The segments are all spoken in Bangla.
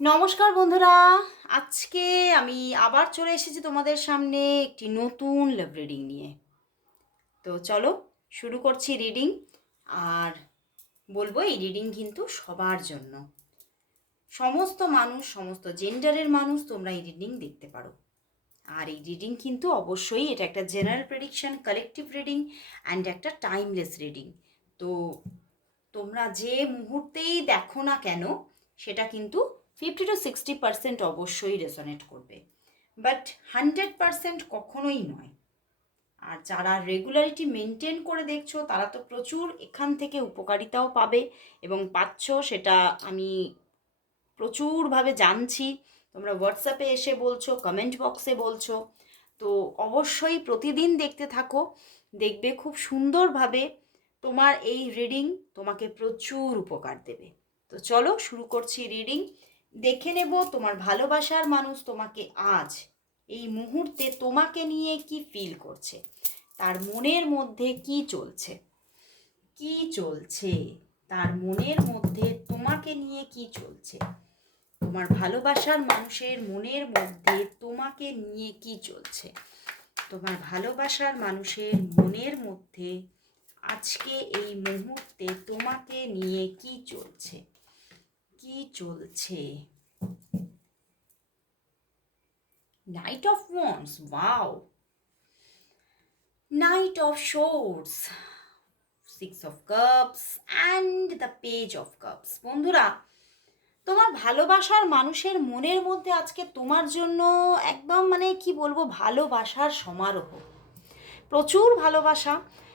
নমস্কার বন্ধুরা, আজকে আমি আবার চলে এসেছি তোমাদের সামনে একটি নতুন লাভ রিডিং নিয়ে। তো চলো শুরু করছি রিডিং আর বলব এই রিডিং কিন্তু সবার জন্য। সমস্ত মানুষ, সমস্ত জেন্ডারের মানুষ তোমরা এই রিডিং দেখতে পারো। আর এই রিডিং কিন্তু অবশ্যই এটা একটা general prediction collective reading and একটা টাইমলেস রিডিং তো তোমরা যে মুহূর্তেই দেখো না কেন, সেটা কিন্তু ফিফটি টু সিক্সটি পার্সেন্ট অবশ্যই রেজনেট করবে। বাট হান্ড্রেড পার্সেন্ট কখনোই নয়। আর যারা রেগুলারিটি মেনটেন করে দেখছ, তারা তো প্রচুর এখান থেকে উপকারিতাও পাবে এবং পাচ্ছ, সেটা আমি প্রচুরভাবে জানছি। তোমরা হোয়াটসঅ্যাপে এসে বলছো কমেন্ট বক্সে বলছো। তো অবশ্যই প্রতিদিন দেখতে থাকো, দেখবে খুব সুন্দরভাবে তোমার এই রিডিং তোমাকে প্রচুর উপকার দেবে। তো চলো শুরু করছি রিডিং দেখে নেব তোমার ভালোবাসার মানুষ তোমাকে আজ এই মুহূর্তে তোমাকে নিয়ে কি ফিল করছে? তার মনের মধ্যে কি চলছে? কি চলছে? তার মনের মধ্যে তোমাকে নিয়ে কি চলছে? তোমার ভালোবাসার মানুষের মনের মধ্যে তোমাকে নিয়ে কি চলছে? তোমার ভালোবাসার মানুষের মনের মধ্যে আজকে এই মুহূর্তে তোমাকে নিয়ে কি চলছে? কি চলছে? Knight of wands wow knight of swords six of cups and the page of cups বন্ধুরা, তোমার ভালোবাসার মানুষের মনের মধ্যে আজকে তোমার জন্য একদম মানে কি বলব, ভালোবাসার সমারোহ। প্রচুর ভালোবাসা।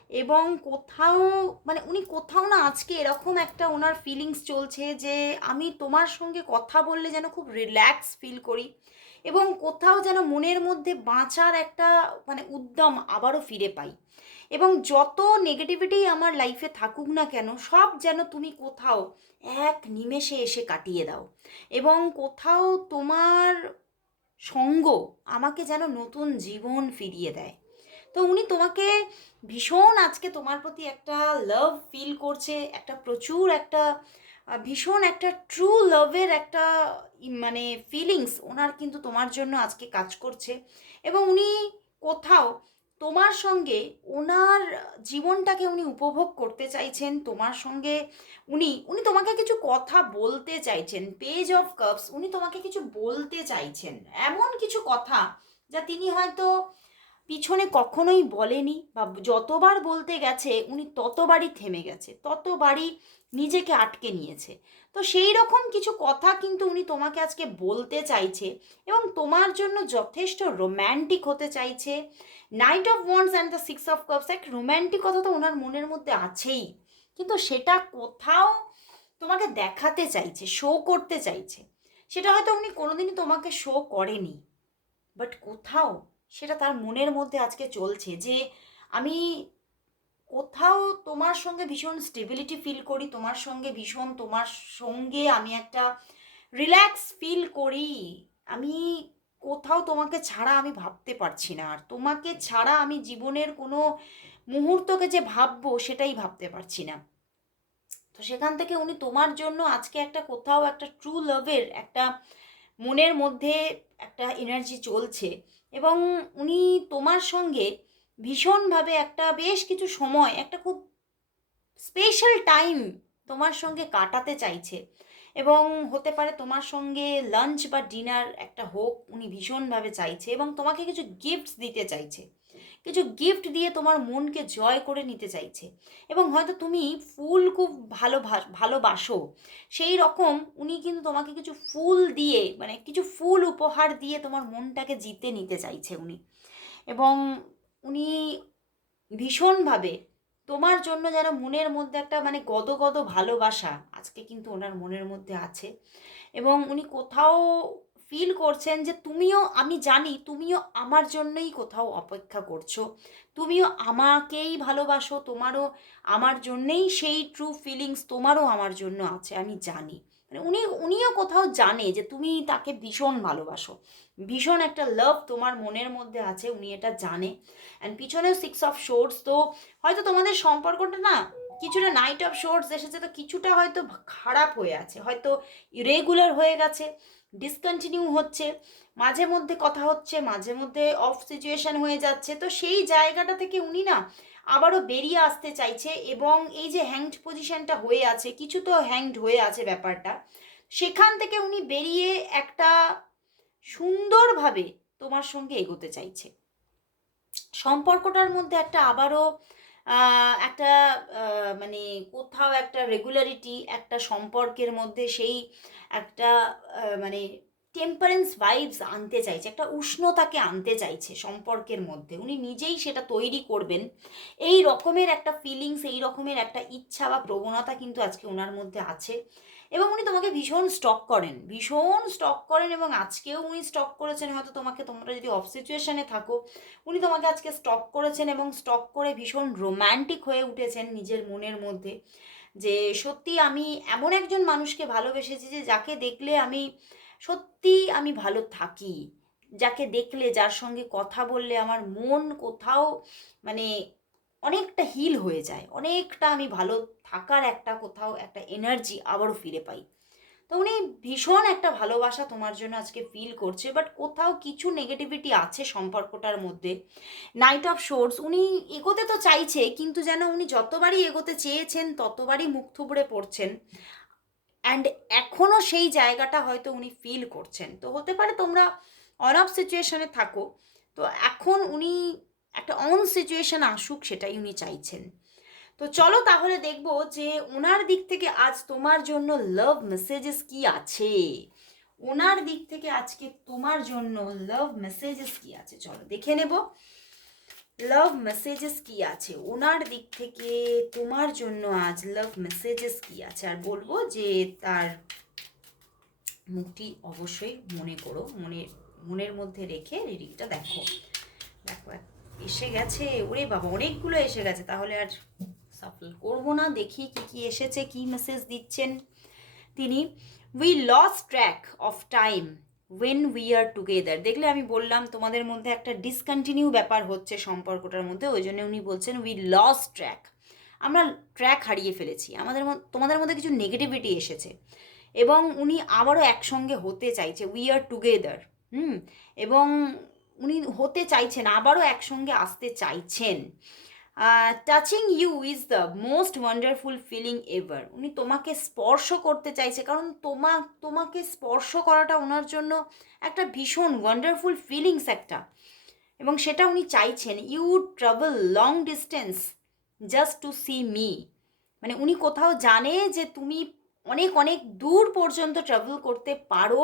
এবং কোথাও মানে উনি কোথাও না আজকে এরকম একটা ওনার ফিলিংস চলছে যে আমি তোমার সঙ্গে কথা বললে যেন খুব রিল্যাক্স ফিল করি এবং কোথাও যেন মনের মধ্যে বাঁচার একটা মানে উদ্যম আবারও ফিরে পাই। এবং যত নেগেটিভিটি আমার লাইফে থাকুক না কেন, সব যেন তুমি কোথাও এক নিমেষে এসে কাটিয়ে দাও। এবং কোথাও তোমার সঙ্গ আমাকে যেন নতুন জীবন ফিরিয়ে দেয়। তো উনি তোমাকে ভীষণ আজকে তোমার প্রতি একটা লাভ ফিল করছে, একটা প্রচুর একটা ভীষণ একটা ট্রু লাভের একটা মানে ফিলিংস ওনার কিন্তু তোমার জন্য আজকে কাজ করছে। এবং উনি কোথাও তোমার সঙ্গে ওনার জীবনটাকে উনি উপভোগ করতে চাইছেন, তোমার সঙ্গে উনি উনি তোমাকে কিছু কথা বলতে চাইছেন পেজ অফ কাপস উনি তোমাকে কিছু বলতে চাইছেন, এমন কিছু কথা যা তিনি হয়তো পিছনে কখনোই বলেনি বা যতবার বলতে গেছে, উনি ততবারই থেমে গেছে, ততবারই নিজেকে আটকে নিয়েছে। তো সেই রকম কিছু কথা কিন্তু উনি তোমাকে আজকে বলতে চাইছে এবং তোমার জন্য যথেষ্ট রোম্যান্টিক হতে চাইছে। Knight of wands and the six of cups এক রোম্যান্টিক কথা তো ওনার মনের মধ্যে আছেই, কিন্তু সেটা কোথাও তোমাকে দেখাতে চাইছে শো করতে চাইছে। সেটা হয়তো উনি কোনোদিনই তোমাকে শো করেনি বাট কোথাও সেটা তার মনের মধ্যে আজকে চলছে যে আমি কোথাও তোমার সঙ্গে ভীষণ স্টেবিলিটি ফিল করি, তোমার সঙ্গে ভীষণ, তোমার সঙ্গে আমি একটা রিল্যাক্স ফিল করি। আমি কোথাও তোমাকে ছাড়া আমি ভাবতে পারছি না। আর তোমাকে ছাড়া আমি জীবনের কোনো মুহূর্তকে যে ভাববো সেটাই ভাবতে পারছি না। তো সেখান থেকে উনি তোমার জন্য আজকে একটা কোথাও একটা ট্রু লাভের একটা মনের মধ্যে একটা এনার্জি চলছে। এবং উনি তোমার সঙ্গে ভীষণভাবে একটা বেশ কিছু সময়, একটা খুব স্পেশাল টাইম তোমার সঙ্গে কাটাতে চাইছে। এবং হতে পারে তোমার সঙ্গে লাঞ্চ বা ডিনার একটা হোক, উনি ভীষণভাবে চাইছে এবং তোমাকে কিছু গিফটস দিতে চাইছে। কিছু গিফট দিয়ে তোমার মনকে জয় করে নিতে চাইছে। এবং হয়তো তুমি ফুল খুব ভালো ভালোবাসো। সেই রকম উনি কিন্তু তোমাকে কিছু ফুল দিয়ে মানে কিছু ফুল উপহার দিয়ে তোমার মনটাকে জিতে নিতে চাইছে উনি। এবং উনি ভীষণভাবে তোমার জন্য যেন মনের মধ্যে একটা মানে গদগদ ভালোবাসা আজকে কিন্তু ওনার মনের মধ্যে আছে। এবং উনি কোথাও ফিল করছেন যে তুমিও, আমি জানি তুমিও আমার জন্যই কোথাও অপেক্ষা করছ। তুমিও আমাকেই ভালোবাসো, তোমারও আমার জন্যেই সেই ট্রু ফিলিংস তোমারও আমার জন্য আছে, আমি জানি। মানে উনি, উনিও কোথাও জানে যে তুমি তাকে ভীষণ ভালোবাসো। ভীষণ একটা লাভ তোমার মনের মধ্যে আছে, উনি এটা জানে। অ্যান্ড পিছনেও সিক্স অফ শোর্স তো হয়তো তোমাদের সম্পর্কটা না কিছুটা নাইট অফ শোর্টস এসেছে তো কিছুটা হয়তো খারাপ হয়ে আছে, হয়তো ইরেগুলার হয়ে গেছে ডিসকন্টিনিউ হচ্ছে, মাঝে মধ্যে কথা হচ্ছে, মাঝে মধ্যে অফ সিচুয়েশন হয়ে যাচ্ছে, তো সেই জায়গাটা থেকে উনি না আবারও বেরিয়ে আসতে চাইছে এবং এই যে হ্যাংড পজিশনটা হয়ে আছে, কিছু তো হ্যাংড হয়ে আছে ব্যাপারটা, সেখান থেকে উনি বেরিয়ে একটা সুন্দরভাবে তোমার সঙ্গে এগোতে চাইছে। সম্পর্কটার মধ্যে একটা আবারও একটা মানে কোথাও একটা রেগুলারিটি একটা সম্পর্কের মধ্যে সেই একটা মানে টেম্পারেন্স ভাইবস আনতে চাইছে, একটা উষ্ণতাকে আনতে চাইছে সম্পর্কের মধ্যে। উনি নিজেই সেটা তৈরি করবেন। এই রকমের একটা ফিলিংস এই রকমের একটা ইচ্ছা বা প্রবণতা কিন্তু আজকে ওনার মধ্যে আছে। এবং উনি তোমাকে ভীষণ স্টক করেন, ভীষণ স্টক করেন এবং আজকেও উনি স্টক করেছেন। হয়তো তোমাকে, তোমরা যদি অফ সিচুয়েশনে থাকো, উনি তোমাকে আজকে স্টক করেছেন এবং স্টক করে ভীষণ রোম্যান্টিক হয়ে উঠেছেন নিজের মনের মধ্যে যে সত্যি আমি এমন একজন মানুষকে ভালোবেসেছি যে যাকে দেখলে আমি সত্যি আমি ভালো থাকি, যাকে দেখলে, যার সঙ্গে কথা বললে আমার মন কোথাও মানে অনেকটা হিল হয়ে যায়, অনেকটা আমি ভালো থাকার একটা কোথাও একটা এনার্জি আবারও ফিরে পাই। তো উনি ভীষণ একটা ভালোবাসা তোমার জন্য আজকে ফিল করছে বাট কোথাও কিছু নেগেটিভিটি আছে সম্পর্কটার মধ্যে। নাইট অফ শোর্স উনি এগোতে তো চাইছে, কিন্তু যেন উনি যতবারই এগোতে চেয়েছেন, ততবারই মুখ থুবড়ে পড়ছেন। অ্যান্ড এখনও সেই জায়গাটা হয়তো উনি ফিল করছেন। তো হতে পারে তোমরা অন অফ সিচুয়েশনে থাকো। তো এখন উনি একটা অন সিচুয়েশন আসুক সেটাই উনি চাইছেন। তো চলো তাহলে দেখব যে ওনার দিক থেকে আজ তোমার জন্য লাভ মেসেজেস কি আছে? ওনার দিক থেকে আজকে তোমার জন্য লাভ মেসেজেস কি আছে? চলো দেখে নেব। লাভ মেসেজেস কি আছে? ওনার দিক থেকে তোমার জন্য আজ লাভ মেসেজেস কি আছে? আর বলব যে তার মুখটি অবশ্যই মনে করো, মনে, মনের মধ্যে রেখে রিডিংটা দেখো। দেখো এসে গেছে? ওরে বাবা, অনেকগুলো এসে গেছে। তাহলে আর সাফল করব না। দেখি কি কি এসেছে, কি মেসেজ দিচ্ছেন তিনি। We lose track of time when we are together দেখলে আমি বললাম, তোমাদের মধ্যে একটা ডিসকন্টিনিউ ব্যাপার হচ্ছে সম্পর্কটার মধ্যে। ওই জন্য উনি বলছেন উই লস ট্র্যাক আমরা ট্র্যাক হারিয়ে ফেলেছি। আমাদের তোমাদের মধ্যে কিছু নেগেটিভিটি এসেছে। এবং উনি আবারও একসঙ্গে হতে চাইছে। We are together hmm? এবং উনি হতে চাইছেন, আবারও একসঙ্গে আসতে চাইছেন। Touching you is the most wonderful feeling ever উনি তোমাকে স্পর্শ করতে চাইছে, কারণ তোমা, তোমাকে স্পর্শ করাটা ওনার জন্য একটা ভীষণ ওয়ান্ডারফুল ফিলিংস একটা। এবং সেটা উনি চাইছেন you travel long distance just to see me মানে উনি কোথাও জানে যে তুমি অনেক অনেক দূর পর্যন্ত ট্রাভেল করতে পারো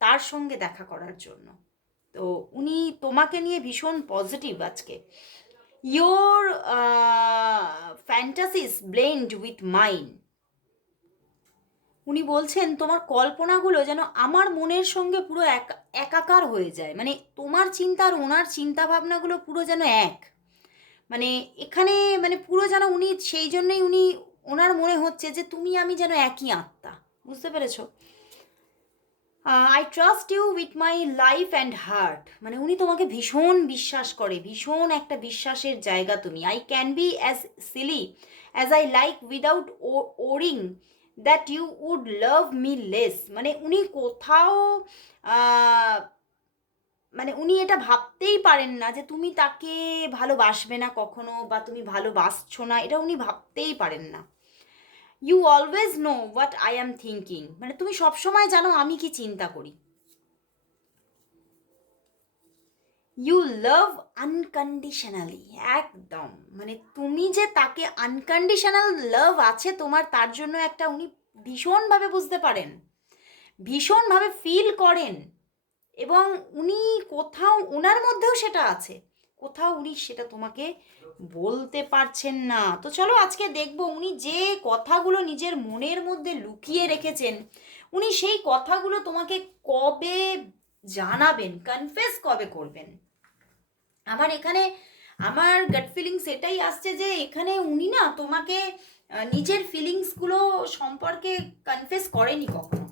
তার সঙ্গে দেখা করার জন্য। তো উনি তোমাকে নিয়ে ভীষণ পজিটিভ আজকে। Your fantasies blend with mind উনি বলছেন, তোমার কল্পনাগুলো যেন আমার মনের সঙ্গে পুরো এক, একাকার হয়ে যায়। মানে তোমার চিন্তা আর ওনার চিন্তা ভাবনাগুলো পুরো যেন এক। মানে এখানে মানে পুরো যেন উনি, সেই জন্যই উনি, ওনার মনে হচ্ছে যে, তুমি আমি যেন একই আত্মা। বুঝতে পেরেছ? I trust you with my life and heart মানে উনি তোমাকে ভীষণ বিশ্বাস করে, ভীষণ একটা বিশ্বাসের জায়গা তুমি। I can be as silly as I like without worrying that you would love me less মানে উনি কোথাও মানে উনি এটা ভাবতেই পারেন না যে তুমি তাকে ভালোবাসবে না কখনো বা তুমি ভালোবাসছো না। এটা উনি ভাবতেই পারেন না। You always know what I am thinking মানে তুমি সবসময় জানো আমি কি চিন্তা করি। ইউ লাভ আনকন্ডিশনালি একদম। মানে তুমি যে তাকে আনকন্ডিশনাল লাভ আছে তোমার, তার জন্য একটা উনি ভীষণভাবে বুঝতে পারেন। ভীষণভাবে ফিল করেন। এবং উনি কোথাও ওনার মধ্যেও সেটা আছে। কোথাও উনি সেটা তোমাকে বলতে পারছেন না। তো চলো আজকে দেখব উনি যে কথাগুলো নিজের মনের মধ্যে লুকিয়ে রেখেছেন, উনি সেই কথাগুলো তোমাকে কবে জানাবেন কনফেস কবে করবেন? আমার এখানে, আমার গাট ফিলিংস এটাই আসছে যে এখানে উনি না তোমাকে নিজের ফিলিংসগুলো সম্পর্কে কনফেস করেনি কখনো।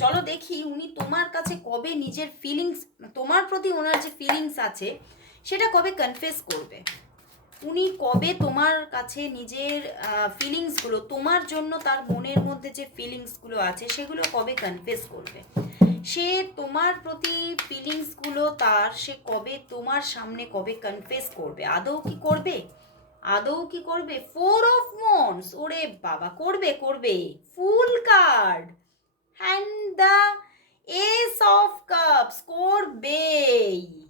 চলো দেখি উনি তোমার কাছে কবে নিজের ফিলিংস তোমার প্রতি ওনার যে ফিলিংস আছে সেটা কবে কনফেস করবে? উনি কবে তোমার কাছে নিজের ফিলিংসগুলো তোমার জন্য তার মনের মধ্যে যে ফিলিংসগুলো আছে, সেগুলো কবে কনফেস করবে? সে তোমার প্রতি ফিলিংসগুলো তার, সে কবে তোমার সামনে কবে কনফেস করবে? আদৌ কি করবে? আদৌ কি করবে? ফোর অফ মন্স ওরে বাবা, করবে করবে। Fool card and the ace of cups করবেই!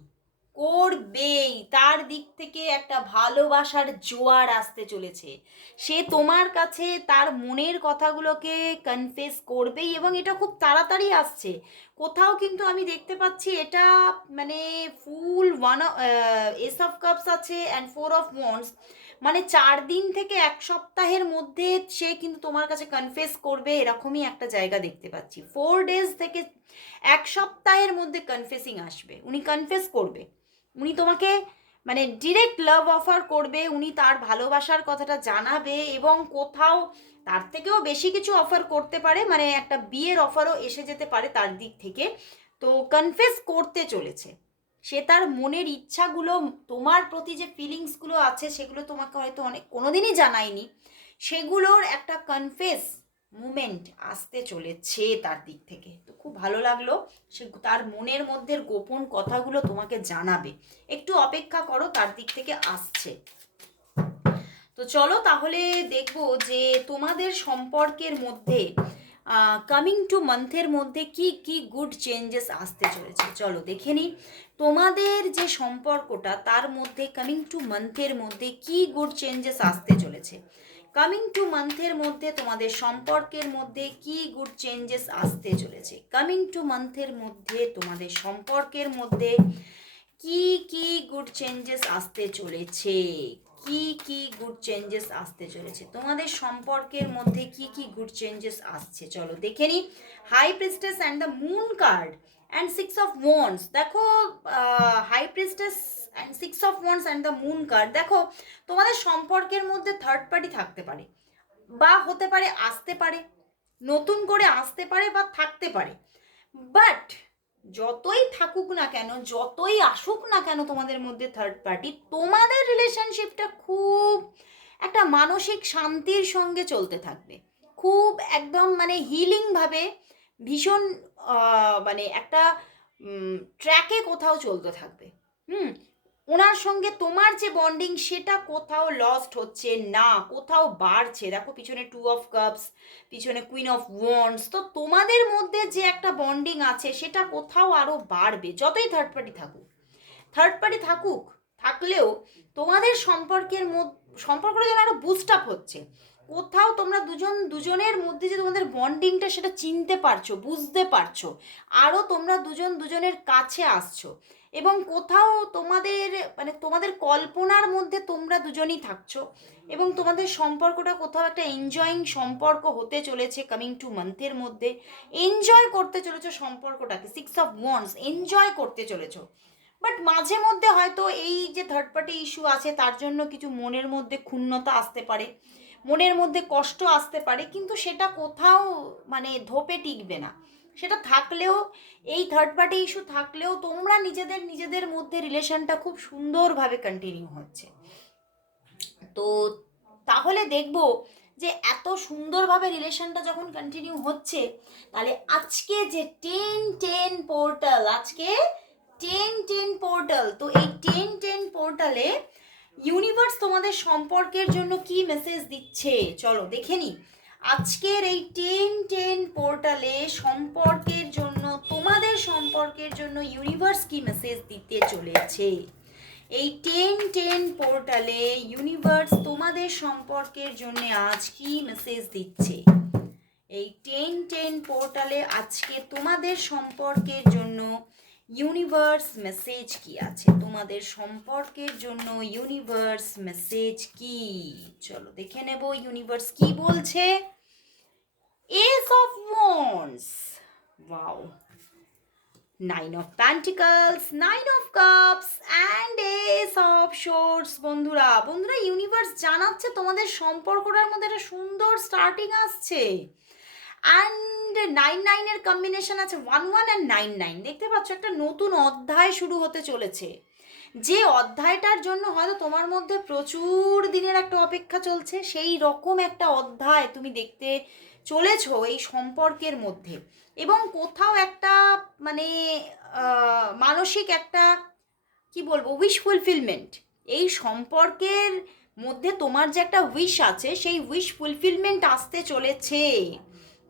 করবেই। তার দিক থেকে একটা ভালোবাসার জোয়ার আসতে চলেছে। সে তোমার কাছে তার মনের কথাগুলোকে কনফেস করবেই এবং এটা খুব তাড়াতাড়ি আসছে। কোথাও কিন্তু আমি দেখতে পাচ্ছি এটা মানে full one ace of cups আছে অ্যান্ড ফোর অফ ওয়ান্স মানে চার দিন থেকে এক সপ্তাহের মধ্যে সে কিন্তু তোমার কাছে কনফেস করবে এরকমই একটা জায়গা দেখতে পাচ্ছি। ফোর ডেজ থেকে এক সপ্তাহের মধ্যে কনফেসিং আসবে। উনি কনফেস করবে। উনি তোমাকে মানে ডিরেক্ট লাভ অফার করবে, উনি তার ভালোবাসার কথাটা জানাবে এবং কোথাও তার থেকেও বেশি কিছু অফার করতে পারে মানে একটা বিয়ের অফারও এসে যেতে পারে তার দিক থেকে। তো কনফেস করতে চলেছে। সে তার মনের ইচ্ছাগুলো, তোমার প্রতি যে ফিলিংসগুলো আছে, সেগুলো তোমাকে হয়তো অনেক কোনোদিনই জানায়নি। সেগুলোর একটা কনফেস মুমেন্ট আসতে চলেছে তার দিক থেকে। তো খুব ভালো লাগল সে তার মনের মধ্যে গোপন কথাগুলো তোমাকে জানাবে। একটু অপেক্ষা করো, তার দিক থেকে আসছে। তো চলো তাহলে দেখব যে তোমাদের সম্পর্কের মধ্যে কামিং টু মান্থের মধ্যে কি কি গুড চেঞ্জেস আসতে চলেছে। চলো দেখে নিই। তোমাদের যে সম্পর্কটা, তার মধ্যে কামিং টু মান্থের মধ্যে কি গুড চেঞ্জেস আসতে চলেছে? কামিং টু মান্থের মধ্যে তোমাদের সম্পর্কের মধ্যে কি গুড চেঞ্জেস আসতে চলেছে? কামিং টু মান্থের মধ্যে তোমাদের সম্পর্কের মধ্যে কি কি গুড চেঞ্জেস আসতে চলেছে? কি কি গুড চেঞ্জেস আসতে চলেছে? তোমাদের সম্পর্কের মধ্যে কি কি গুড চেঞ্জেস আসছে? চলো দেখে নি high priestess and the moon card and six of wands দেখো high priestess and six of wands and the moon card দেখো, তোমাদের সম্পর্কের মধ্যে থার্ড পার্টি থাকতে পারে। বা হতে পারে, আসতে পারে। নতুন করে আসতে পারে বা থাকতে পারে। বাট যতই থাকুক না কেন, যতই আসুক না কেন তোমাদের মধ্যে থার্ড পার্টি তোমাদের রিলেশনশিপটা খুব একটা মানসিক শান্তির সঙ্গে চলতে থাকবে। খুব একদম মানে হিলিংভাবে ভীষণ মানে একটা ট্র্যাকে কোথাও চলতে থাকবে। হুম? ওনার সঙ্গে তোমার যে বন্ডিং সেটা কোথাও লস্ট হচ্ছে না, কোথাও বাড়ছে। দেখো, পিছনে টু অফ কাপস পিছনে কুইন অফ ওয়ান্স তো তোমাদের মধ্যে যে একটা বন্ডিং আছে, সেটা কোথাও আরও বাড়বে, যতই থার্ড পার্টি থাকুক। থার্ড পার্টি থাকুক, থাকলেও তোমাদের সম্পর্কের সম্পর্কটা যেন আরও বুস্ট আপ হচ্ছে। কোথাও তোমরা দুজন, দুজনের মধ্যে যে তোমাদের বন্ডিংটা সেটা চিনতে পারছ, বুঝতে পারছ আরও তোমরা দুজন, দুজনের কাছে আসছো এবং কোথাও তোমাদের মানে তোমাদের কল্পনার মধ্যে তোমরা দুজনই থাকছো এবং তোমাদের সম্পর্কটা কোথাও একটা এনজয়িং সম্পর্ক হতে চলেছে কামিং টু মান্থের মধ্যে। এনজয় করতে চলেছো সম্পর্কটাকে সিক্স অফ ওয়ান্স এনজয় করতে চলেছো। বাট মাঝে মধ্যে হয়তো এই যে থার্ড পার্টি ইস্যু আছে, তার জন্য কিছু মনের মধ্যে ক্ষুণ্ণতা আসতে পারে। মনের মধ্যে কষ্ট আসতে পারে, কিন্তু সেটা কোথাও মানে ধোপে টিকবে না। সেটা থাকলেও, এই থার্ড পার্টি ইস্যু থাকলেও তোমরা নিজেদের নিজেদের মধ্যে রিলেশনটা খুব সুন্দরভাবে কন্টিনিউ হচ্ছে। তো তাহলে দেখব যে এত সুন্দরভাবে রিলেশনটা যখন কন্টিনিউ হচ্ছে, তাহলে আজকে যে টেন টেন পোর্টাল আজকে টেন টেন পোর্টাল তো এই টেন টেন পোর্টালে ইউনিভার্স তোমাদের সম্পর্কের জন্য কি মেসেজ দিচ্ছে? চলো, দেখে নিই। আজকের এই টেন টেন পোর্টালে সম্পর্কের জন্য, তোমাদের সম্পর্কের জন্য ইউনিভার্স কি মেসেজ দিতে চলেছে? এই টেন টেন পোর্টালে ইউনিভার্স তোমাদের সম্পর্কের জন্য আজ কি মেসেজ দিচ্ছে? এই টেন টেন পোর্টালে আজকে তোমাদের সম্পর্কের জন্য ইউনিভার্স মেসেজ কি আছে? তোমাদের সম্পর্কের জন্য ইউনিভার্স মেসেজ কি? চলো দেখে নেব ইউনিভার্স কি বলছে? Ace of wands wow nine of pentacles nine of cups and ace of swords বন্ধুরা বন্ধুরা ইউনিভার্স জানাচ্ছে তোমাদের সম্পর্কটার মধ্যে একটা সুন্দর স্টার্টিং আসছে। অ্যান্ড নাইন নাইনের কম্বিনেশন আছে one one and nine nine দেখতে পাচ্ছ, একটা নতুন অধ্যায় শুরু হতে চলেছে। যে অধ্যায়টার জন্য হয়তো তোমার মধ্যে প্রচুর দিনের একটা অপেক্ষা চলছে, সেই রকম একটা অধ্যায় তুমি দেখতে চলেছো এই সম্পর্কের মধ্যে। এবং কোথাও একটা মানে মানসিক একটা, কি বলব উইশ ফুলফিলমেন্ট এই সম্পর্কের মধ্যে তোমার যে একটা উইশ আছে, সেই উইশ ফুলফিলমেন্ট আসতে চলেছে।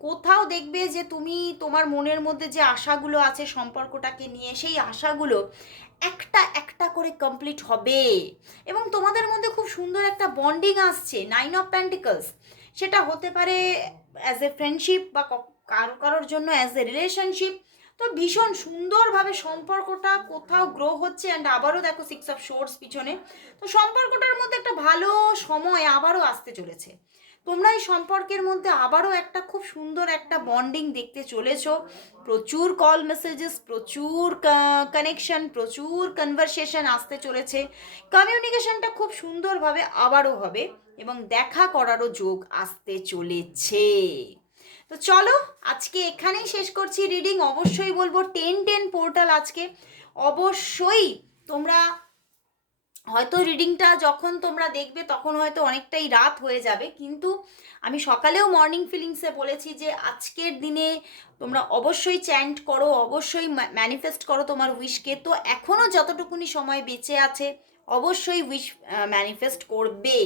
কোথাও দেখবে যে তুমি তোমার মনের মধ্যে যে আশাগুলো আছে সম্পর্কটাকে নিয়ে, সেই আশাগুলো একটা একটা করে কমপ্লিট হবে। এবং তোমাদের মধ্যে খুব সুন্দর একটা বন্ডিং আসছে নাইন অফ প্যান্টিকলস সেটা হতে পারে অ্যাজ এ ফ্রেন্ডশিপ বা কারও কারোর জন্য অ্যাজ এ রিলেশনশিপ তো ভীষণ সুন্দরভাবে সম্পর্কটা কোথাও গ্রো হচ্ছে অ্যান্ড আবারও দেখো সিক্স অফ শোর্স পিছনে। তো সম্পর্কটার মধ্যে একটা ভালো সময় আবারও আসতে চলেছে। তোমরা এই সম্পর্কের মধ্যে আবারও একটা খুব সুন্দর একটা বন্ডিং দেখতে চলেছো। প্রচুর কল মেসেজেস প্রচুর কানেকশন প্রচুর কনভারসেশন আসতে চলেছে। কমিউনিকেশনটা খুব সুন্দরভাবে আবারও হবে এবং দেখা করারও যোগ আসতে চলেছে। তো চলো, আজকে এখানেই শেষ করছি রিডিং অবশ্যই বলব টেন টেন পোর্টাল আজকে। অবশ্যই তোমরা হয়তো রিডিংটা যখন তোমরা দেখবে, তখন হয়তো অনেকটাই রাত হয়ে যাবে। কিন্তু আমি সকালেও মর্নিং ফিলিংসে বলেছি যে, আজকের দিনে তোমরা অবশ্যই চ্যান্ট করো, অবশ্যই ম্যানিফেস্ট করো তোমার উইশকে তো এখনও যতটুকুনি সময় বেঁচে আছে, অবশ্যই উইশ ম্যানিফেস্ট করবে।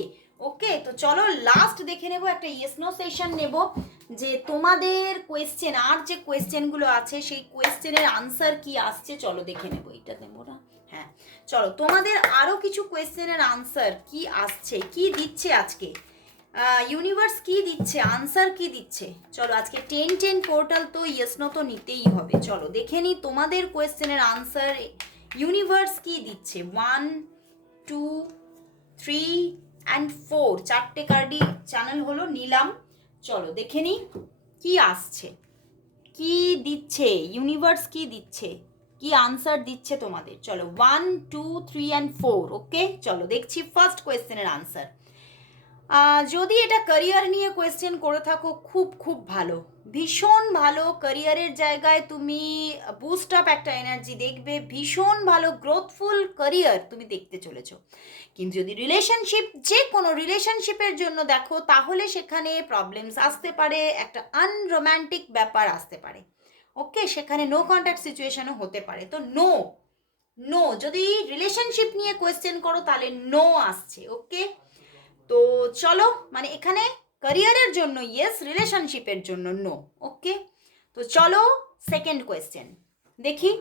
ওকে? তো চলো লাস্ট দেখে নেব, একটা ইয়েস নো সেশন নেব, যে তোমাদের কোয়েশ্চেন আর যে কোয়েশ্চেনগুলো আছে, সেই কোয়েশ্চেনের আনসার কি আসছে? চলো দেখে নেব নেব না। হ্যাঁ। চলো, তোমাদের আরও কিছু কোয়েশ্চেনের আনসার কি আসছে, কি দিচ্ছে আজকে? ইউনিভার্স কি দিচ্ছে আনসার কি দিচ্ছে? চলো, আজকে টেন টেন পোর্টাল তো ইয়েস নো তো নিতেই হবে। চলো, দেখে নিই তোমাদের কোয়েশ্চেনের আনসার ইউনিভার্স কি দিচ্ছে? One two three and four চারটে কার্ডি চ্যানেল হলো, নিলাম। চলো, দেখে নিই কি আসছে। কি দিচ্ছে? ইউনিভার্স কি দিচ্ছে? কি আনসার দিচ্ছে তোমাদের? চলো one two three and four okay চলো, দেখছি ফার্স্ট কোয়েশ্চেনের আনসার যদি এটা ক্যারিয়ার নিয়ে কোয়েশ্চেন করে থাকো, খুব খুব ভালো। ভীষণ ভালো ক্যারিয়ারের জায়গায় তুমি বুস্ট আপ একটা এনার্জি দেখবে, ভীষণ ভালো গ্রোথফুল ক্যারিয়ার তুমি দেখতে চলেছো। কিন্তু যদি রিলেশনশিপ যে কোনো রিলেশনশিপের জন্য দেখো, তাহলে সেখানে প্রবলেমস আসতে পারে, একটা আনরোম্যান্টিক ব্যাপার আসতে পারে। ওকে সেখানে নো কন্ট্যাক্ট সিচুয়েশনও হতে পারে। তো নো নো যদি রিলেশনশিপ নিয়ে কোয়েশ্চেন করো, তাহলে নো আসছে ওকে তো চলো মানে এখানে ক্যারিয়ারের জন্য ইয়েস রিলেশনশিপের জন্য নো ওকে তো চলো সেকেন্ড কোয়েশ্চেন দেখি।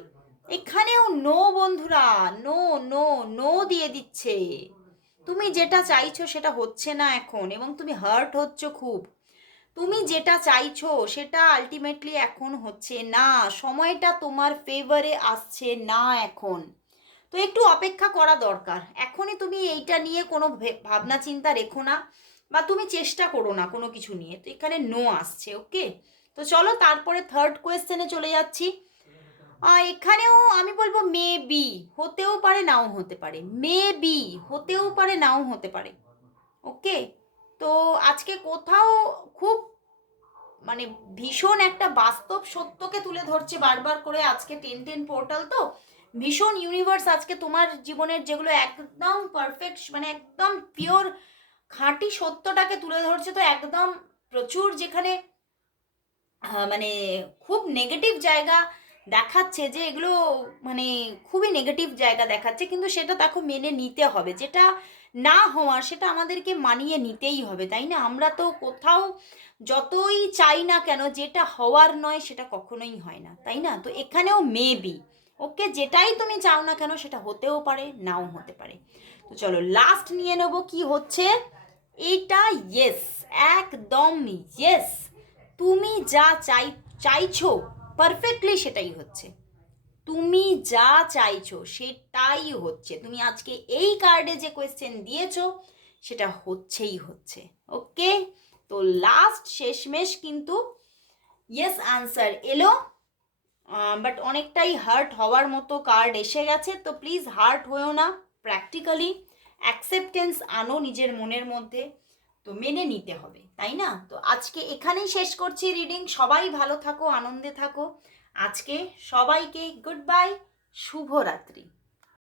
এখানেও নো বন্ধুরা নো নো নো দিয়ে দিচ্ছে। তুমি যেটা চাইছো সেটা হচ্ছে না এখন, এবং তুমি হার্ট হচ্ছ খুব। তুমি যেটা চাইছো, সেটা আলটিমেটলি এখন হচ্ছে না। সময়টা তোমার ফেভারে আসছে না এখন। তো একটু অপেক্ষা করা দরকার। এখনই তুমি এইটা নিয়ে কোনো ভাবনা চিন্তা রেখো না বা তুমি চেষ্টা করো না কোনো কিছু নিয়ে। তো এখানে নো আসছে ওকে তো চলো তারপরে থার্ড কোয়েশ্চেনে চলে যাচ্ছি। এখানেও আমি বলব মে বি হতেও পারে, নাও হতে পারে। মে বি হতেও পারে, নাও হতে পারে। ওকে তো আজকে কোথাও খুব মানে ভীষণ একটা বাস্তব সত্যকে তুলে ধরছে বারবার করে আজকে টেন টেন পোর্টাল তো। ভীষণ ইউনিভার্স আজকে তোমার জীবনের যেগুলো একদম পারফেক্ট মানে একদম পিওর খাঁটি সত্যটাকে তুলে ধরছে তো একদম প্রচুর যেখানে মানে খুব নেগেটিভ জায়গা দেখাচ্ছে যে এগুলো মানে খুবই নেগেটিভ জায়গা দেখাচ্ছে। কিন্তু সেটা দেখো মেনে নিতে হবে। যেটা না হওয়ার সেটা আমাদেরকে মানিয়ে নিতেই হবে, তাই না? আমরা তো কোথাও যতই চাই না কেন, যেটা হওয়ার নয় সেটা কখনোই হয় না, তাই না? তো এখানেও মেবি ওকে যেটাই তুমি চাও না কেন, সেটা হতেও পারে, নাও হতে পারে। তো চলো লাস্ট নিয়ে নেব, কি হচ্ছে? এটা ইয়েস একদম ইয়েস তুমি যা চাই, চাইছো পারফেক্টলি সেটাই হচ্ছে। তুমি যা চাইছো সেটাই হচ্ছে। তুমি আজকে এই কার্ডে যে কোয়েশ্চেন দিয়েছ, সেটা হচ্ছেই হচ্ছে। ওকে তো লাস্ট শেষমেশ কিন্তু ইয়েস আনসার এলো। বাট অনেকটাই হার্ট হওয়ার মতো কার্ড এসে গেছে। তো প্লিজ হার্ট হয়েও না প্র্যাকটিক্যালি অ্যাকসেপ্টেন্স আনো নিজের মনের মধ্যে। তো মেনে নিতে হবে, তাই না? তো আজকে এখানেই শেষ করছি রিডিং সবাই ভালো থাকো, আনন্দে থাকো। আজকে সবাইকে গুড বাই শুভরাত্রি।